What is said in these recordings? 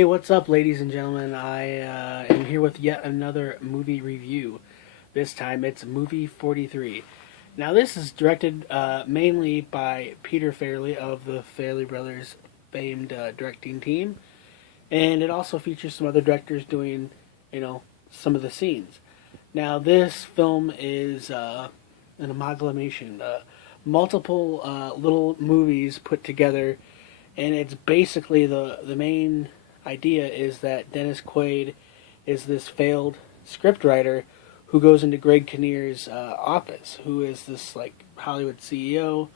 Hey, what's up, ladies and gentlemen? I am here with yet another movie review. This time it's movie 43. Now, this is directed mainly by Peter Farrelly of the Farrelly Brothers famed directing team, and it also features some other directors doing, some of the scenes. Now, this film is an amalgamation, multiple little movies put together, and it's basically the main idea is that Dennis Quaid is this failed scriptwriter who goes into Greg Kinnear's office, who is this like Hollywood CEO,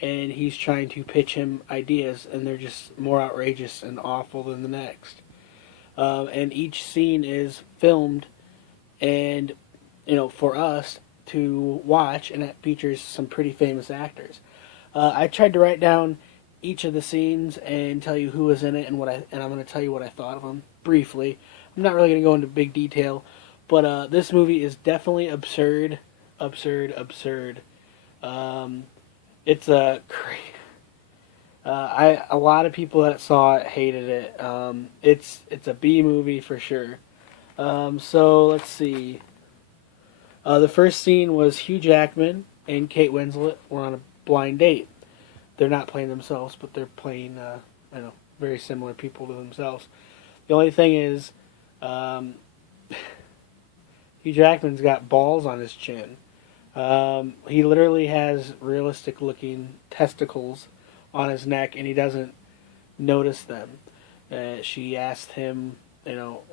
and he's trying to pitch him ideas, and they're just more outrageous and awful than the next. And each scene is filmed, and for us to watch, and it features some pretty famous actors. I tried to write down each of the scenes and tell you who was in it and I'm going to tell you what I thought of them briefly. I'm not really going to go into big detail, but this movie is definitely absurd, absurd. It's a a lot of people that saw it hated it. It's a B movie for sure. So let's see. The first scene was Hugh Jackman and Kate Winslet were on a blind date. They're not playing themselves, but they're playing, very similar people to themselves. The only thing is, Hugh Jackman's got balls on his chin. He literally has realistic-looking testicles on his neck, and he doesn't notice them. She asked him,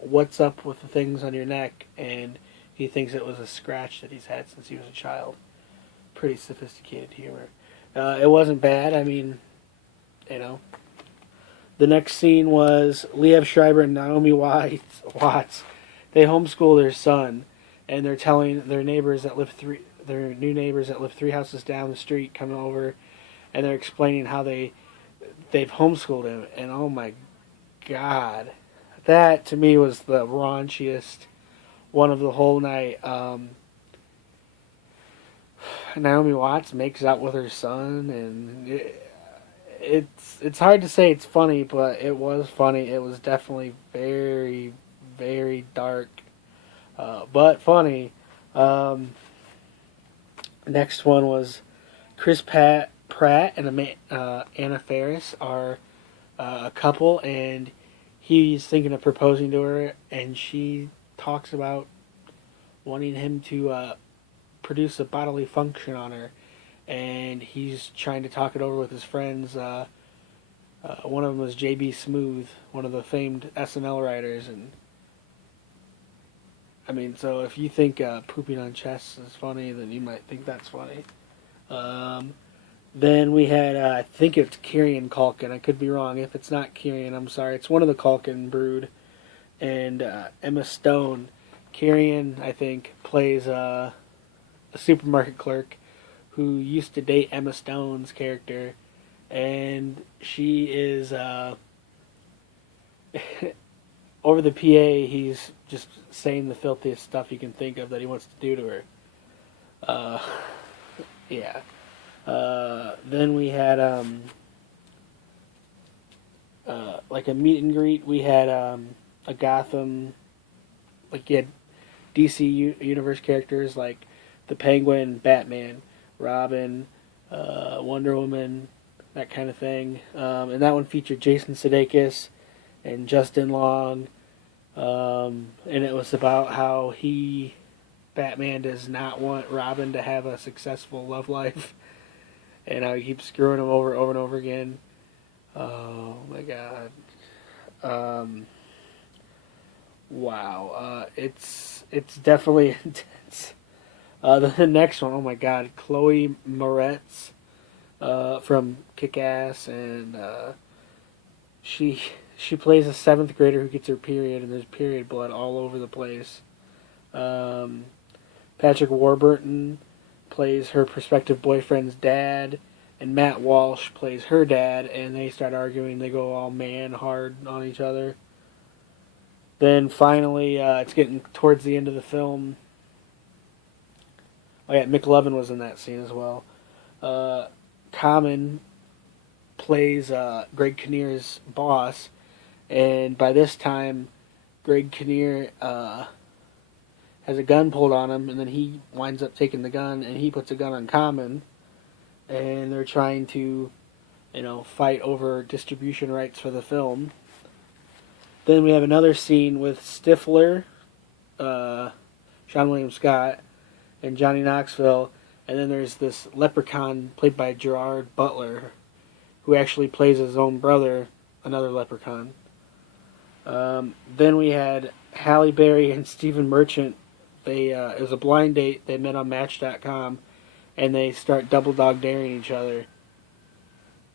what's up with the things on your neck, and he thinks it was a scratch that he's had since he was a child. Pretty sophisticated humor. It wasn't bad. I mean, The next scene was Liev Schreiber and Naomi Watts. They homeschool their son, and they're telling their neighbors that their new neighbors that live 3 houses down the street coming over, and they're explaining how they've homeschooled him. And oh my God, that to me was the raunchiest one of the whole night. Naomi Watts makes out with her son, and it's hard to say it's funny, but it was funny. It was definitely very, very dark, but funny. Next one was Chris Pratt and Anna Faris are a couple, and he's thinking of proposing to her, and she talks about wanting him to produce a bodily function on her, and he's trying to talk it over with his friends. One of them was J.B. Smoove, one of the famed SNL writers, and I mean, so if you think pooping on chests is funny, then you might think that's funny. Then we had, I think it's Kieran Culkin. I could be wrong. If it's not Kieran, I'm sorry. It's one of the Culkin brood, and Emma Stone. Kieran, I think, plays a supermarket clerk who used to date Emma Stone's character, and she is over the PA. He's just saying the filthiest stuff you can think of that he wants to do to her. Yeah. Then we had like a meet and greet. We had a Gotham, like you had DC universe characters like the Penguin, Batman, Robin, Wonder Woman, that kind of thing. And that one featured Jason Sudeikis and Justin Long. And it was about how Batman does not want Robin to have a successful love life, and how he keeps screwing him over and over again. Oh my God. Wow. It's definitely intense. The next one, oh my God, Chloe Moretz from Kick-Ass, and she plays a 7th grader who gets her period, and there's period blood all over the place. Patrick Warburton plays her prospective boyfriend's dad, and Matt Walsh plays her dad, and they start arguing. They go all man hard on each other. Then finally, it's getting towards the end of the film. Oh yeah, McLovin was in that scene as well. Common plays Greg Kinnear's boss, And by this time, Greg Kinnear has a gun pulled on him, and then he winds up taking the gun, and he puts a gun on Common, and they're trying to, fight over distribution rights for the film. Then we have another scene with Stifler, Sean William Scott, and Johnny Knoxville, and then there's this leprechaun played by Gerard Butler, who actually plays his own brother, another leprechaun. Then we had Halle Berry and Stephen Merchant. It was a blind date. They met on Match.com, and they start double dog daring each other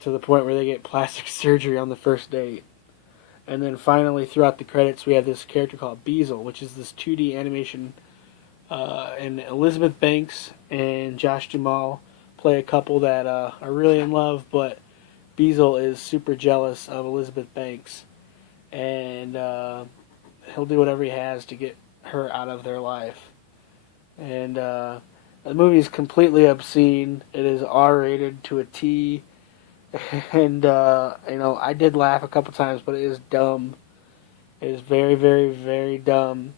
to the point where they get plastic surgery on the first date. And then finally, throughout the credits, we have this character called Beazle, which is this 2D animation. And Elizabeth Banks and Josh Duhamel play a couple that are really in love, but Beazle is super jealous of Elizabeth Banks. And he'll do whatever he has to get her out of their life. And the movie is completely obscene. It is R-rated to a T. And, I did laugh a couple times, but it is dumb. It is very, very, very dumb.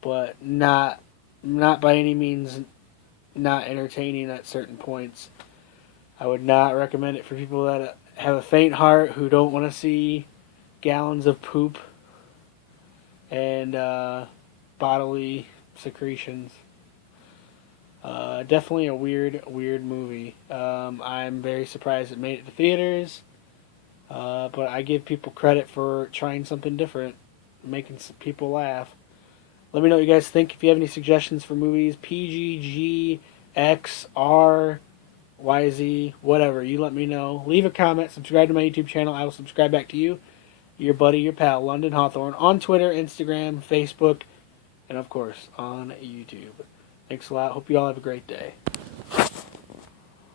But not by any means not entertaining at certain points. I would not recommend it for people that have a faint heart, who don't want to see gallons of poop and bodily secretions. Definitely a weird movie. I'm very surprised it made it to theaters, but I give people credit for trying something different, making some people laugh. Let me know what you guys think. If you have any suggestions for movies, PG, G, X, R, YZ, whatever, you let me know. Leave a comment, subscribe to my YouTube channel. I will subscribe back to you. Your buddy, your pal, London Hawthorne, on Twitter, Instagram, Facebook, and of course, on YouTube. Thanks a lot. Hope you all have a great day.